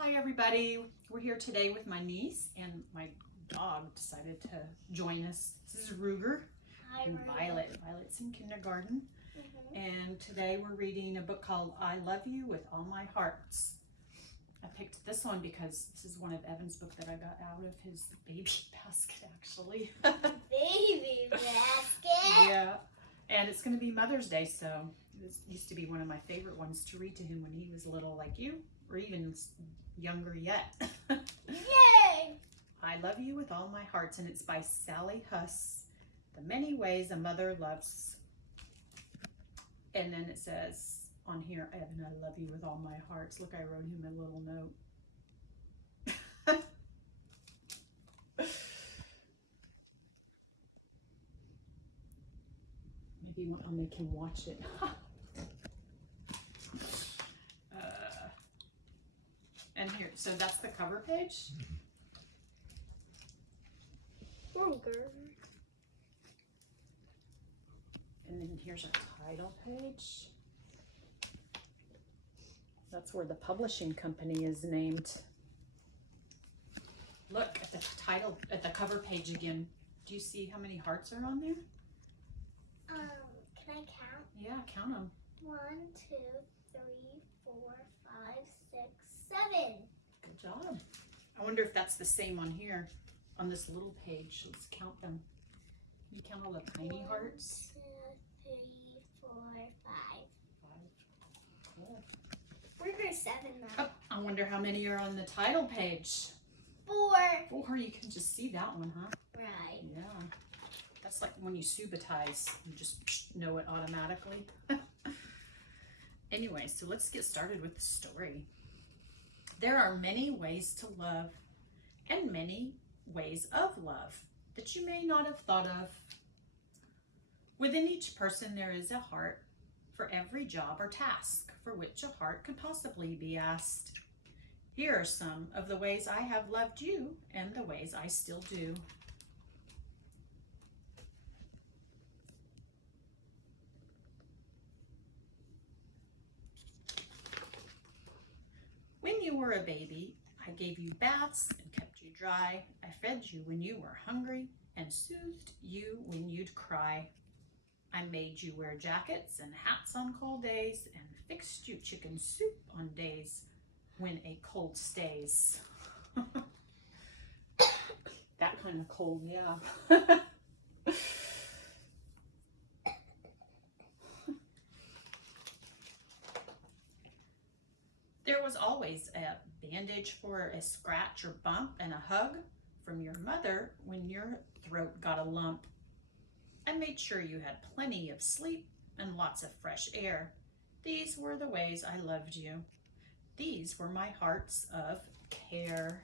Hi everybody, we're here today with my niece and my dog decided to join us. This is Ruger and Violet. Violet's in kindergarten and today we're reading a book called I Love You with All My Hearts. I picked this one because this is one of Evan's book that I got out of his baby basket actually. Baby basket? Yeah, and it's going to be Mother's Day, so this used to be one of my favorite ones to read to him when he was little like you, or even younger yet. Yay! I Love You with All My Hearts, and it's by Sally Huss. The Many Ways a Mother Loves. And then it says on here, Evan, I love you with all my hearts. Look, I wrote him a little note. Maybe I'll make him watch it. And here, so that's the cover page. Ruger. And then here's our title page. That's where the publishing company is named. Look at the title, at the cover page again. Do you see how many hearts are on there? Can I count? Yeah, count them. 1, 2, 3, 4, 5, 6, 7. Good job. I wonder if that's the same on here, on this little page. Let's count them. Can you count all the tiny hearts? 1, 2, 3, 4, 5. 5. Cool. Ruger 7 now. Oh, I wonder how many are on the title page. 4. 4. You can just see that one, huh? Right. Yeah. That's like when you subitize, you just know it automatically. Anyway, so let's get started with the story. There are many ways to love and many ways of love that you may not have thought of. Within each person there is a heart for every job or task for which a heart could possibly be asked. Here are some of the ways I have loved you and the ways I still do. When you were a baby, I gave you baths and kept you dry. I fed you when you were hungry and soothed you when you'd cry. I made you wear jackets and hats on cold days and fixed you chicken soup on days when a cold stays. That kind of cold, yeah. There was always a bandage for a scratch or bump and a hug from your mother when your throat got a lump. I made sure you had plenty of sleep and lots of fresh air. These were the ways I loved you. These were my hearts of care.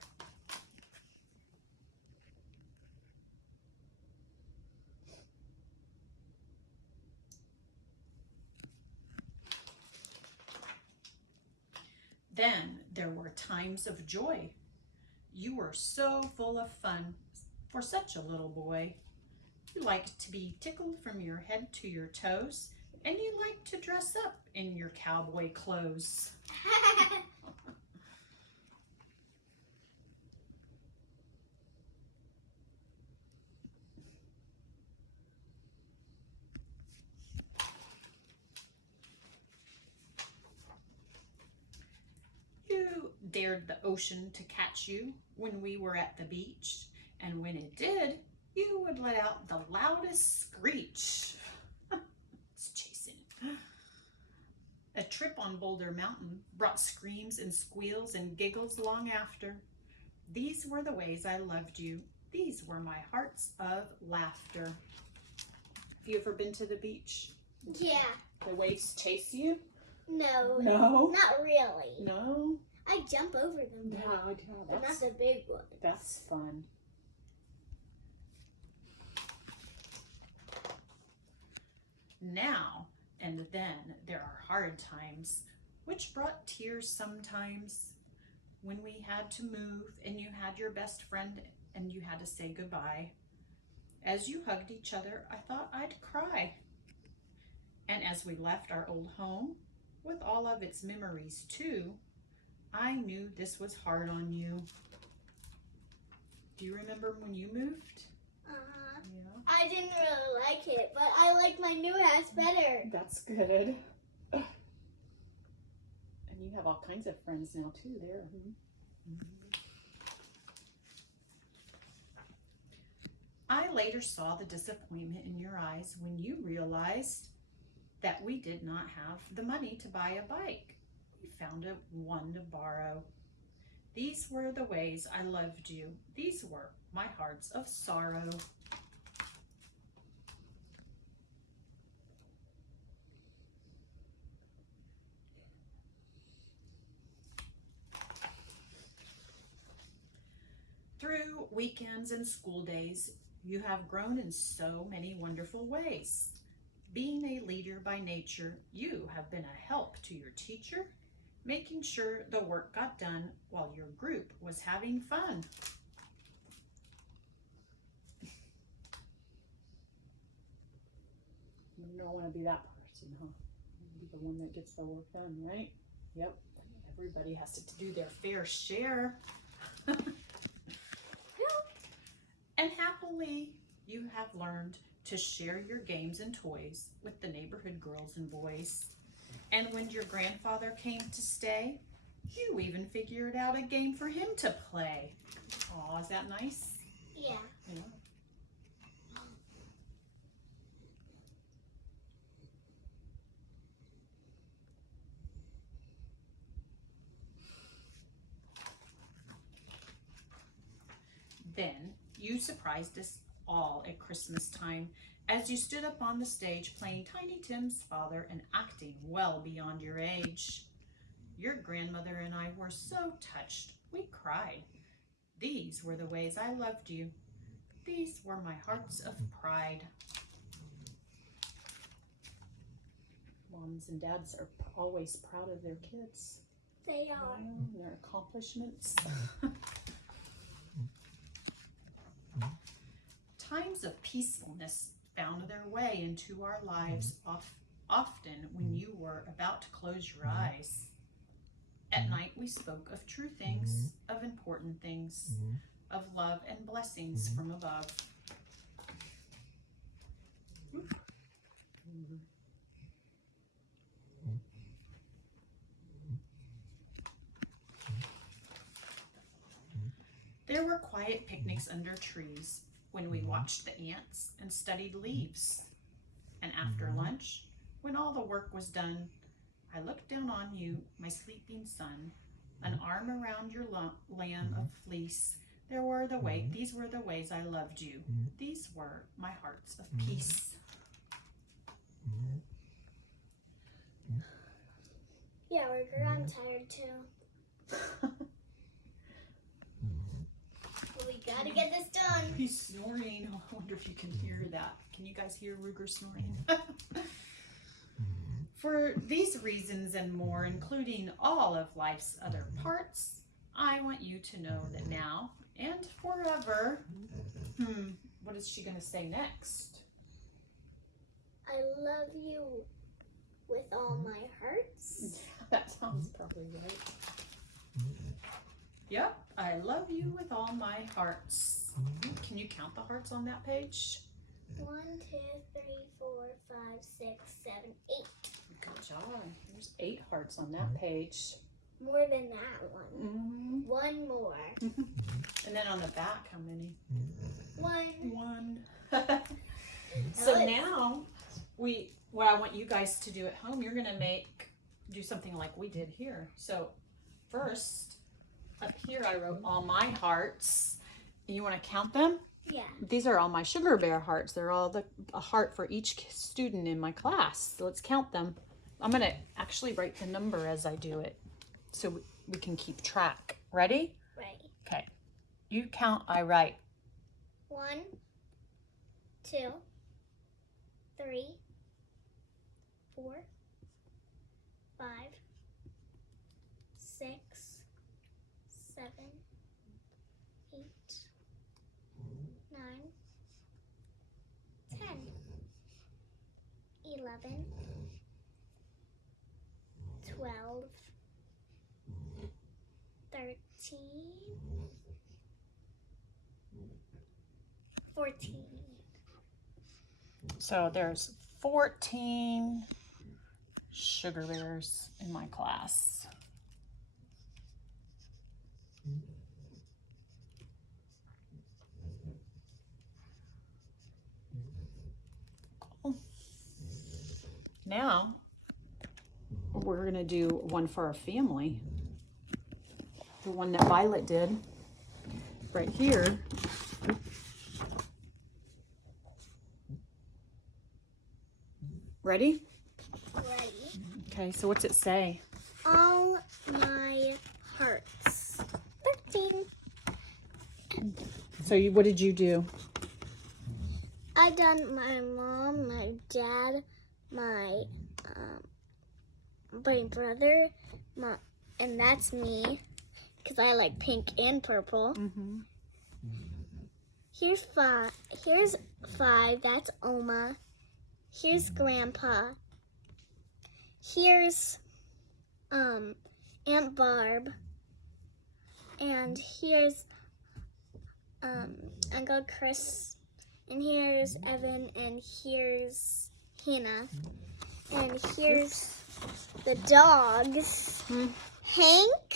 Then there were times of joy. You were so full of fun for such a little boy. You liked to be tickled from your head to your toes, and you liked to dress up in your cowboy clothes. You dared the ocean to catch you when we were at the beach, and when it did, you would let out the loudest screech. It's chasing. A trip on Boulder Mountain brought screams and squeals and giggles long after. These were the ways I loved you. These were my hearts of laughter. Have you ever been to the beach? Yeah. The waves chase you? No. No? Not really. No? I jump over them. Yeah, But not the big one. That's fun. Now and then there are hard times, which brought tears sometimes, when we had to move and you had your best friend and you had to say goodbye. As you hugged each other, I thought I'd cry. And as we left our old home, with all of its memories too, I knew this was hard on you. Do you remember when you moved? Uh-huh. Yeah. I didn't really like it, but I like my new house better. That's good. And you have all kinds of friends now too there. I later saw the disappointment in your eyes when you realized that we did not have the money to buy a bike. We found one to borrow. These were the ways I loved you. These were my hearts of sorrow. Through weekends and school days, you have grown in so many wonderful ways. Being a leader by nature, you have been a help to your teacher, making sure the work got done while your group was having fun. You don't want to be that person, huh? You want to be the one that gets the work done, right? Yep. Everybody has to do their fair share. And happily, you have learned to share your games and toys with the neighborhood girls and boys. And when your grandfather came to stay, you even figured out a game for him to play. Aw, is that nice? Yeah. Yeah. Then you surprised us all at Christmas time as you stood up on the stage playing Tiny Tim's father and acting well beyond your age. Your grandmother and I were so touched, we cried. These were the ways I loved you. These were my hearts of pride. Moms and dads are always proud of their kids. They are. Their accomplishments. Times of peacefulness found their way into our lives often when you were about to close your eyes. At night we spoke of true things, of important things, of love and blessings from above. There were quiet picnics under trees when we watched the ants and studied leaves. And after lunch, when all the work was done, I looked down on you, my sleeping son, an arm around your lamb of fleece. These were the ways I loved you. These were my hearts of peace. Yeah, Ruger, I'm tired too. We gotta get this done. He's snoring. Oh, I wonder if you can hear that. Can you guys hear Ruger snoring? For these reasons and more, including all of life's other parts, I want you to know that now and forever. What is she going to say next? I love you with all my hearts. That sounds probably right. Yep, I love you with all my hearts. Can you count the hearts on that page? 1, 2, 3, 4, 5, 6, 7, 8. Good job. There's 8 hearts on that page. More than that one. One more. And then on the back, how many? One. So now, what I want you guys to do at home, you're gonna do something like we did here. So first, up here I wrote all my hearts. You wanna count them? Yeah. These are all my Sugar Bear hearts. They're all a heart for each student in my class. So let's count them. I'm gonna actually write the number as I do it so we can keep track. Ready? Right. Okay. You count, I write. 1, 2, 3, 4, 5, 6, 7, 8, 9, 10, 11, 12, 13, 14. So there's 14 sugar bears in my class. Cool. Now we're going to do one for our family. The one that Violet did right here. Ready? Ready? Okay, so what's it say? All my hearts. 13. So what did you do? I done my mom, my dad, my brother, and that's me, because I like pink and purple. Mm-hmm. Here's 5. Here's 5. That's Oma. Here's Grandpa. Here's Aunt Barb. And here's Uncle Chris. And here's Evan. And here's Hannah. And here's the dogs. Hank.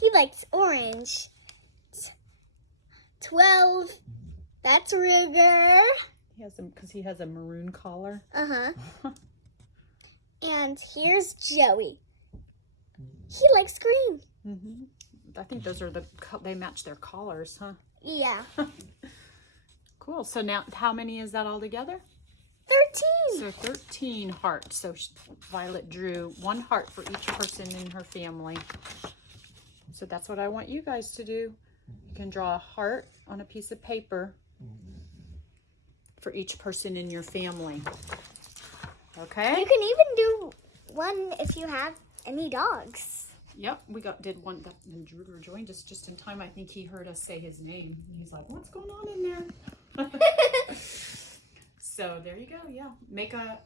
He likes orange. 12. That's Ruger. He has because he has a maroon collar. Uh-huh. And here's Joey. He likes green. Mm-hmm. I think those are they match their collars, huh? Yeah. Cool. So now, how many is that all together? 13. So 13 hearts. So Violet drew 1 heart for each person in her family. So that's what I want you guys to do. You can draw a heart on a piece of paper for each person in your family. Okay? You can even do one if you have any dogs. Yep, we did one. And Drew joined us just in time. I think he heard us say his name. He's like, "What's going on in there?" So there you go. Yeah, make a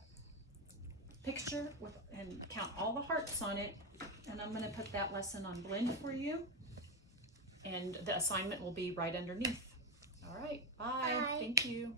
picture and count all the hearts on it. And I'm going to put that lesson on Blend for you. And the assignment will be right underneath. All right. Bye. Bye. Thank you.